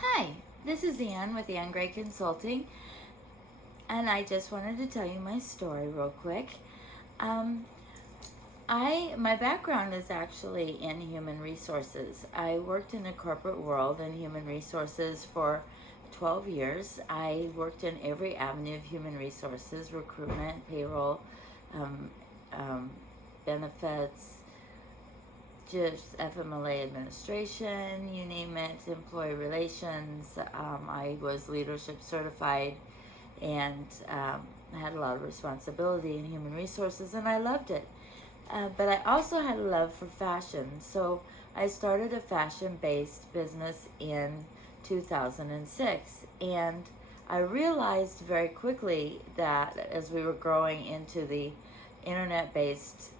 Hi, this is Ann with Ann Gray Consulting, and I just wanted to tell you my story real quick. Um, my background is actually in human resources. I worked in the corporate world in human resources for 12 years. I worked in every avenue of human resources: recruitment, payroll, um, um, benefits, just FMLA administration, you name it, employee relations. I was leadership certified and had a lot of responsibility in human resources, and I loved it. But I also had a love for fashion, so I started a fashion-based business in 2006, and I realized very quickly that as we were growing into the internet-based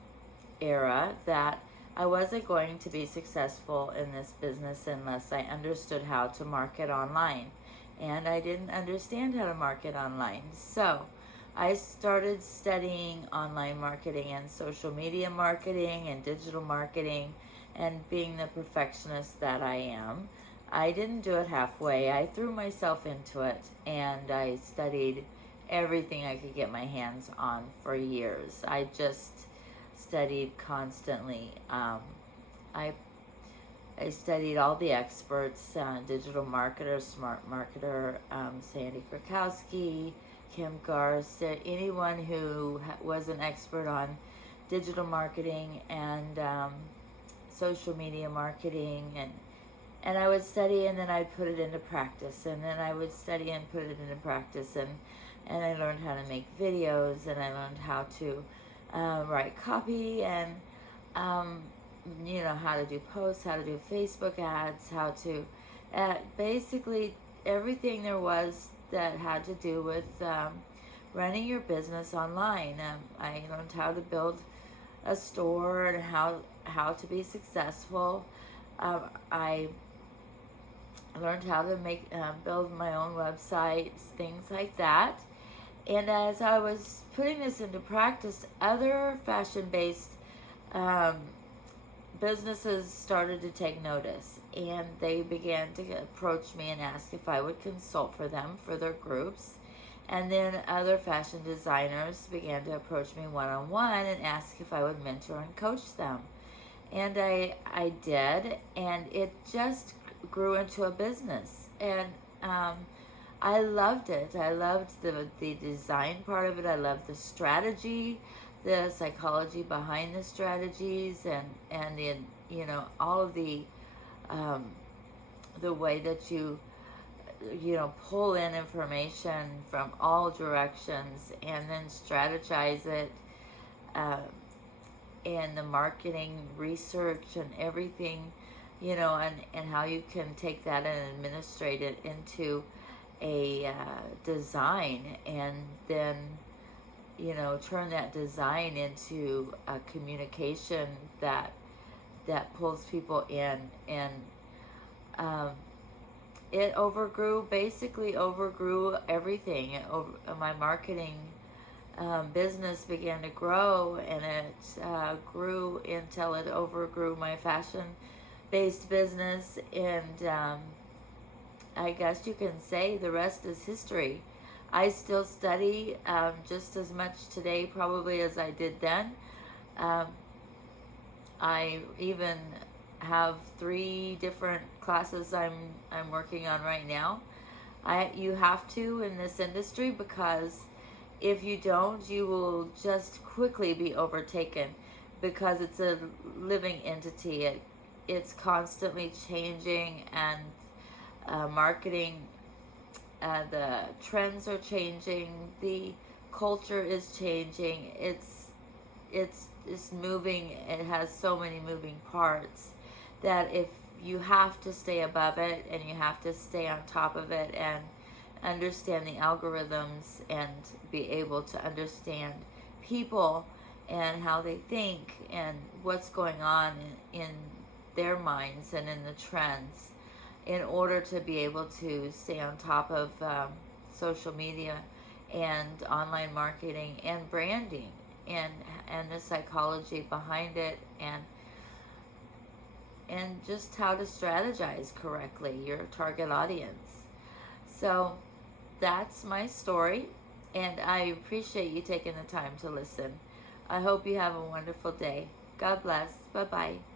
era, that I wasn't going to be successful in this business unless I understood how to market online. And I didn't understand how to market online. So I started studying online marketing and social media marketing and digital marketing, and being the perfectionist that I am, I didn't do it halfway. I threw myself into it, and I studied everything I could get my hands on for years. I just studied constantly. I I studied all the experts: digital marketer, smart marketer, Sandy Krakowski, Kim Garst, anyone who was an expert on digital marketing and social media marketing, and I would study, and then I'd put it into practice, and then I would study and put it into practice, and I learned how to make videos, and I learned how to write copy, and um, how to do posts, how to do Facebook ads, how to basically everything there was that had to do with running your business online. I learned how to build a store and how to be successful. I learned how to make build my own websites, things like that. And as I was putting this into practice, other fashion-based um, businesses started to take notice, and they began to approach me and ask if I would consult for them for their groups. And then other fashion designers began to approach me one-on-one and ask if I would mentor and coach them. And I did, and it just grew into a business. And I loved it. I loved the design part of it. I loved the strategy, the psychology behind the strategies, and the all of um, the way that you pull in information from all directions and then strategize it, uh, and the marketing research and everything, and how you can take that and administrate it into a design, and then turn that design into a communication that pulls people in. And um, it basically overgrew everything. My marketing business began to grow, and it grew until it overgrew my fashion based business. And I guess you can say the rest is history. I still study just as much today probably as I did then. Um, I even have 3 different classes I'm working on right now. You have to in this industry, because if you don't, you will just quickly be overtaken, because it's a living entity. It's constantly changing, and marketing, the trends are changing, the culture is changing. It's moving. It has so many moving parts that if you have to stay above it, and you have to stay on top of it, and understand the algorithms, and be able to understand people and how they think and what's going on in their minds and in the trends, in order to be able to stay on top of social media and online marketing and branding, and the psychology behind it, and and just how to strategize correctly your target audience. So that's my story, and I appreciate you taking the time to listen. I hope you have a wonderful day. God bless. Bye-bye.